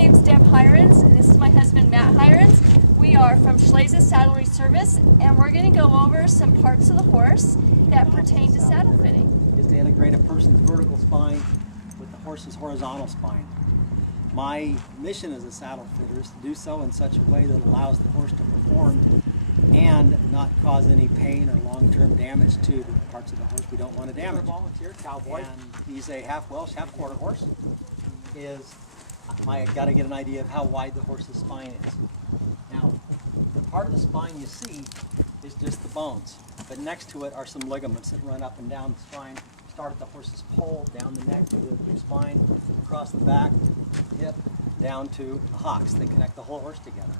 name's Deb Hirons, and this is my husband Matt Hirons. We are from Schley's Saddlery Service, and we're going to go over some parts of the horse that pertain to saddle fitting. Is to integrate a person's vertical spine with the horse's horizontal spine. My mission as a saddle fitter is to do so in such a way that allows the horse to perform and not cause any pain or long-term damage to the parts of the horse we don't want to damage. Volunteer cowboy. And he's a half Welsh, half quarter horse. I got to get an idea of how wide the horse's spine is. Now, the part of the spine you see is just the bones, but next to it are some ligaments that run up and down the spine. Start at the horse's poll, down the neck to the spine, across the back, hip, down to the hocks. They connect the whole horse together.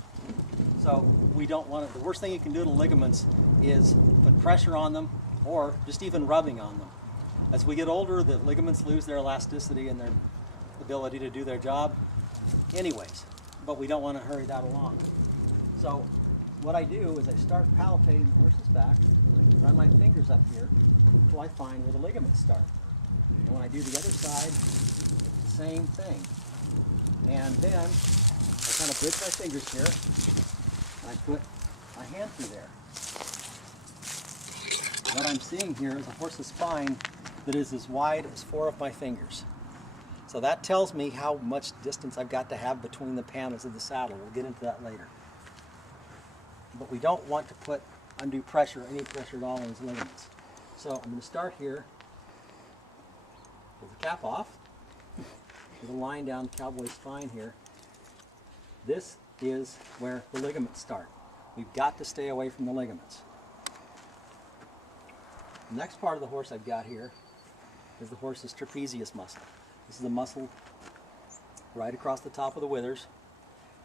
So we don't want to, the worst thing you can do to ligaments is put pressure on them or just even rubbing on them. As we get older, the ligaments lose their elasticity and their ability to do their job anyways, but we don't want to hurry that along. So what I do is I start palpating the horse's back, run my fingers up here until I find where the ligaments start. And when I do the other side, same thing. And then I kind of bridge my fingers here, and I put my hand through there. What I'm seeing here is a horse's spine that is as wide as 4 of my fingers. So that tells me how much distance I've got to have between the panels of the saddle. We'll get into that later. But we don't want to put undue pressure, any pressure at all on these ligaments. So I'm going to start here, pull the cap off, with a line down the cowboy's spine here. This is where the ligaments start. We've got to stay away from the ligaments. The next part of the horse I've got here is the horse's trapezius muscle. This is the muscle right across the top of the withers.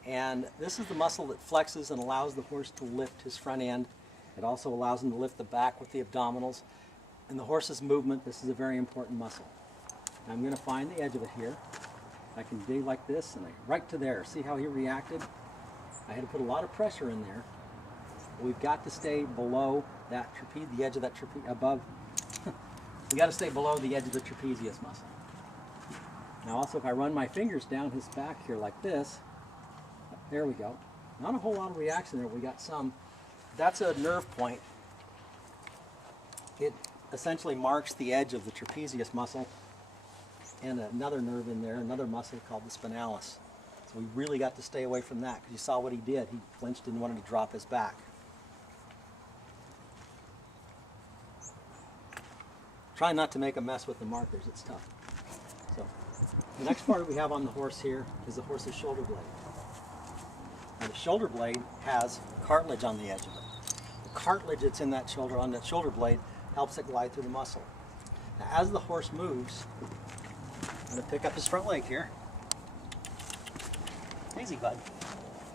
And this is the muscle that flexes and allows the horse to lift his front end. It also allows him to lift the back with the abdominals. In the horse's movement, this is a very important muscle. I'm going to find the edge of it here. I can dig like this and right to there. See how he reacted? I had to put a lot of pressure in there. We've got to stay below that trapeze, the edge of that trapeze, above. We got to stay below the edge of the trapezius muscle. Now also if I run my fingers down his back here like this, there we go. Not a whole lot of reaction there, we got some. That's a nerve point. It essentially marks the edge of the trapezius muscle and another nerve in there, another muscle called the spinalis. So we really got to stay away from that because you saw what he did. He flinched and wanted to drop his back. Try not to make a mess with the markers, it's tough. So the next part we have on the horse here is the horse's shoulder blade. Now the shoulder blade has cartilage on the edge of it. The cartilage that's in that shoulder, on that shoulder blade, helps it glide through the muscle. Now as the horse moves, I'm going to pick up his front leg here. Easy, bud.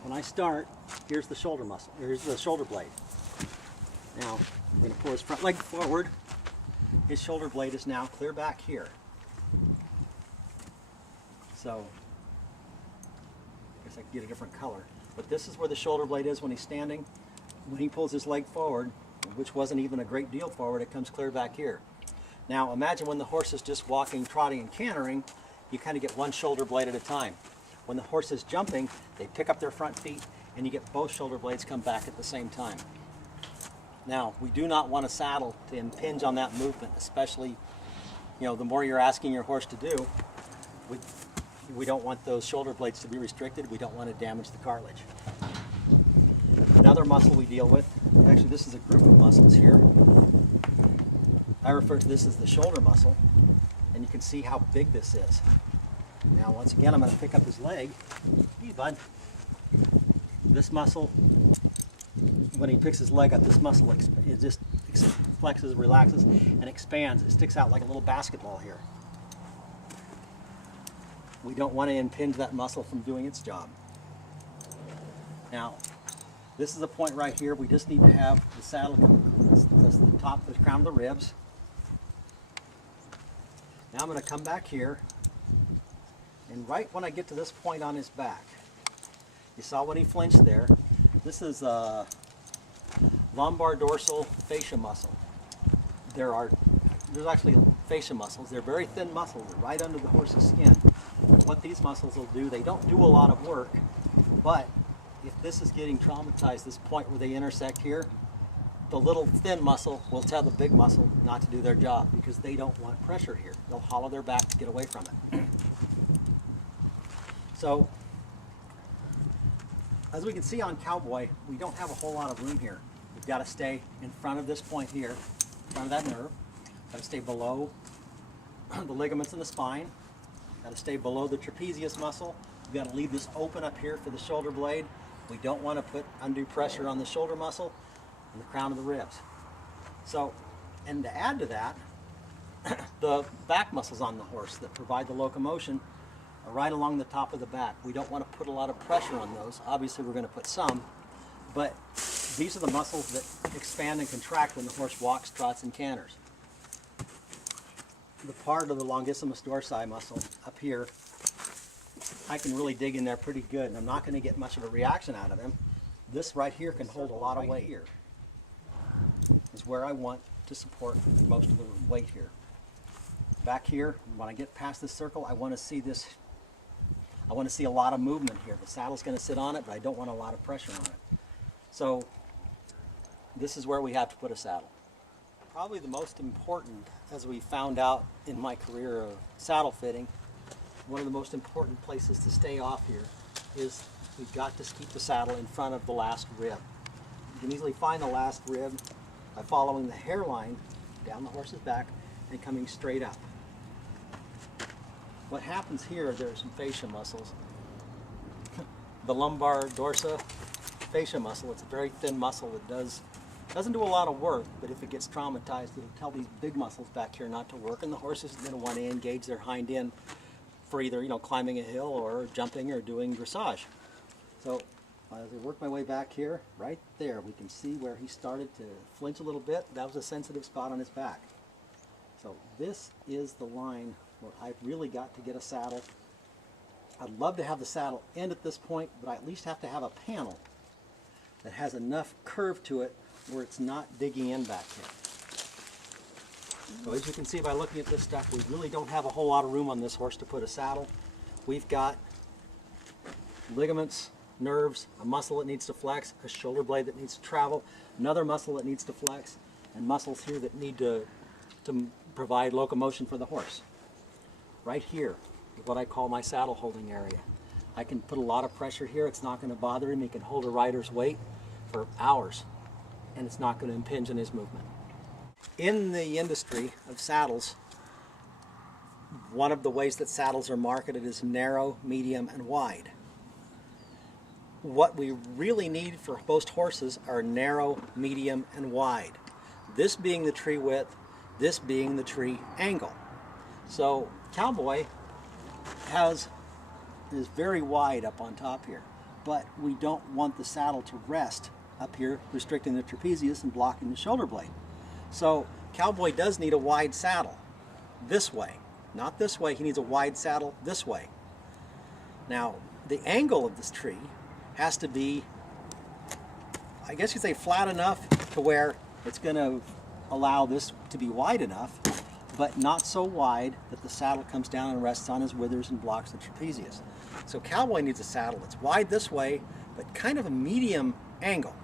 When I start, here's the shoulder muscle, here's the shoulder blade. Now we're going to pull his front leg forward. His shoulder blade is now clear back here. So, I guess I can get a different color. But this is where the shoulder blade is when he's standing. When he pulls his leg forward, which wasn't even a great deal forward, it comes clear back here. Now imagine when the horse is just walking, trotting, and cantering, you kind of get one shoulder blade at a time. When the horse is jumping, they pick up their front feet and you get both shoulder blades come back at the same time. Now, we do not want a saddle to impinge on that movement, especially, the more you're asking your horse to do, we don't want those shoulder blades to be restricted. We don't want to damage the cartilage. Another muscle we deal with, actually this is a group of muscles here. I refer to this as the shoulder muscle, and you can see how big this is. Now, once again, I'm going to pick up his leg. Hey, bud. This muscle, when he picks his leg up, this muscle it just flexes, relaxes, and expands. It sticks out like a little basketball here. We don't want to impinge that muscle from doing its job. Now, this is a point right here. We just need to have the saddle come the top, the crown of the ribs. Now I'm going to come back here, and right when I get to this point on his back, you saw when he flinched there. This is lumbar dorsal fascia muscle. There's actually fascia muscles. They're very thin muscles, they're right under the horse's skin. What these muscles will do, they don't do a lot of work, but if this is getting traumatized, this point where they intersect here, the little thin muscle will tell the big muscle not to do their job because they don't want pressure here. They'll hollow their back to get away from it. So, as we can see on Cowboy, we don't have a whole lot of room here. We've got to stay in front of this point here, in front of that nerve. Got to stay below the ligaments in the spine. Got to stay below the trapezius muscle. We've got to leave this open up here for the shoulder blade. We don't want to put undue pressure on the shoulder muscle and the crown of the ribs. So, and to add to that, the back muscles on the horse that provide the locomotion are right along the top of the back. We don't want to put a lot of pressure on those. Obviously we're going to put some, but these are the muscles that expand and contract when the horse walks, trots, and canters. The part of the longissimus dorsi muscle up here, I can really dig in there pretty good, and I'm not going to get much of a reaction out of him. This right here can hold a lot of weight. Here is where I want to support most of the weight here. Back here, when I get past this circle, I want to see this. I want to see a lot of movement here. The saddle's going to sit on it, but I don't want a lot of pressure on it. So this is where we have to put a saddle. Probably the most important, as we found out in my career of saddle fitting, one of the most important places to stay off here is we've got to keep the saddle in front of the last rib. You can easily find the last rib by following the hairline down the horse's back and coming straight up. What happens here, there are some fascia muscles. The lumbar dorsa fascia muscle, it's a very thin muscle that doesn't do a lot of work, but if it gets traumatized, it'll tell these big muscles back here not to work, and the horse is going to want to engage their hind end for either climbing a hill or jumping or doing dressage. So as I work my way back here, right there, we can see where he started to flinch a little bit. That was a sensitive spot on his back. So this is the line where I've really got to get a saddle. I'd love to have the saddle end at this point, but I at least have to have a panel that has enough curve to it where it's not digging in back here. So as you can see by looking at this stuff, we really don't have a whole lot of room on this horse to put a saddle. We've got ligaments, nerves, a muscle that needs to flex, a shoulder blade that needs to travel, another muscle that needs to flex, and muscles here that need to provide locomotion for the horse. Right here is what I call my saddle holding area. I can put a lot of pressure here. It's not going to bother him. He can hold a rider's weight for hours, and it's not going to impinge on his movement. In the industry of saddles, one of the ways that saddles are marketed is narrow, medium, and wide. What we really need for most horses are narrow, medium, and wide. This being the tree width, this being the tree angle. So Cowboy is very wide up on top here, but we don't want the saddle to rest up here, restricting the trapezius and blocking the shoulder blade. So Cowboy does need a wide saddle this way, not this way. He needs a wide saddle this way. Now the angle of this tree has to be, I guess you'd say, flat enough to where it's going to allow this to be wide enough, but not so wide that the saddle comes down and rests on his withers and blocks the trapezius. So Cowboy needs a saddle that's wide this way, but kind of a medium angle.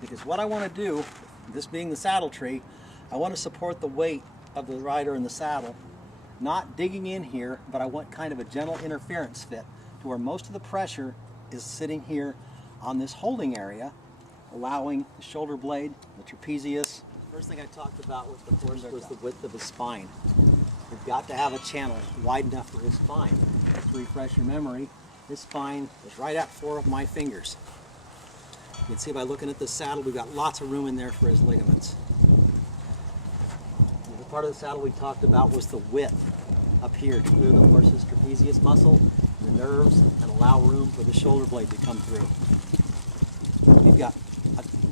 Because what I want to do, this being the saddle tree, I want to support the weight of the rider in the saddle, not digging in here, but I want kind of a gentle interference fit to where most of the pressure is sitting here on this holding area, allowing the shoulder blade, the trapezius. First thing I talked about with the horse was the width of his spine. We've got to have a channel wide enough for his spine. To refresh your memory, his spine is right at 4 of my fingers. You can see by looking at the saddle, we've got lots of room in there for his ligaments. The part of the saddle we talked about was the width up here to clear the horse's trapezius muscle and the nerves and allow room for the shoulder blade to come through. We've got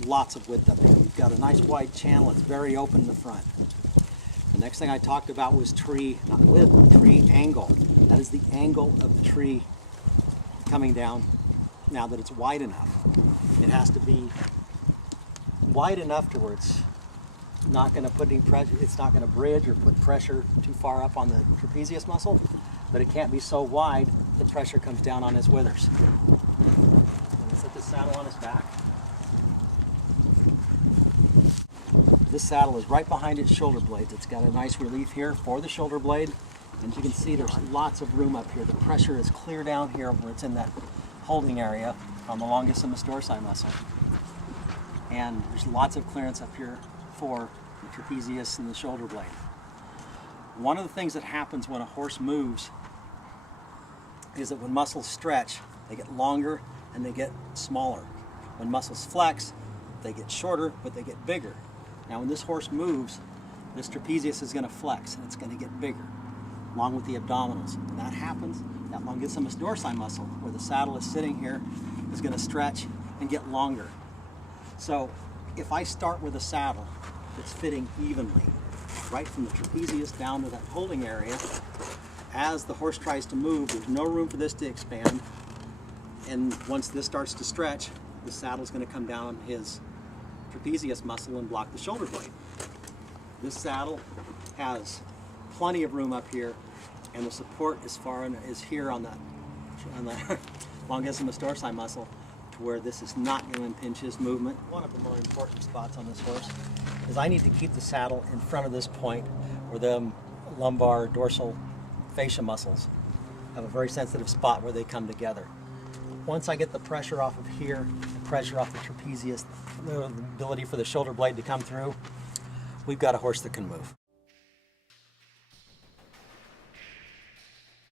lots of width up here. We've got a nice wide channel. It's very open in the front. The next thing I talked about was tree, not width, tree angle. That is the angle of the tree coming down now that it's wide enough. It has to be wide enough to where it's not going to put any pressure, it's not going to bridge or put pressure too far up on the trapezius muscle, but it can't be so wide the pressure comes down on his withers. Let's set the saddle on his back. This saddle is right behind its shoulder blades. It's got a nice relief here for the shoulder blade. And as you can see, there's lots of room up here. The pressure is clear down here where it's in that holding area on the longissimus dorsi muscle. And there's lots of clearance up here for the trapezius and the shoulder blade. One of the things that happens when a horse moves is that when muscles stretch, they get longer and they get smaller. When muscles flex, they get shorter, but they get bigger. Now when this horse moves, this trapezius is going to flex and it's going to get bigger, along with the abdominals. When that happens, that longissimus dorsi muscle, where the saddle is sitting here, is going to stretch and get longer. So if I start with a saddle that's fitting evenly, right from the trapezius down to that holding area, as the horse tries to move, there's no room for this to expand. And once this starts to stretch, the saddle is going to come down his trapezius muscle and block the shoulder blade. This saddle has plenty of room up here, and the support is here on the longissimus dorsi muscle, to where this is not going to impinge his movement. One of the more important spots on this horse is I need to keep the saddle in front of this point where the lumbar dorsal fascia muscles have a very sensitive spot where they come together. Once I get the pressure off of here, the pressure off the trapezius, the ability for the shoulder blade to come through, we've got a horse that can move.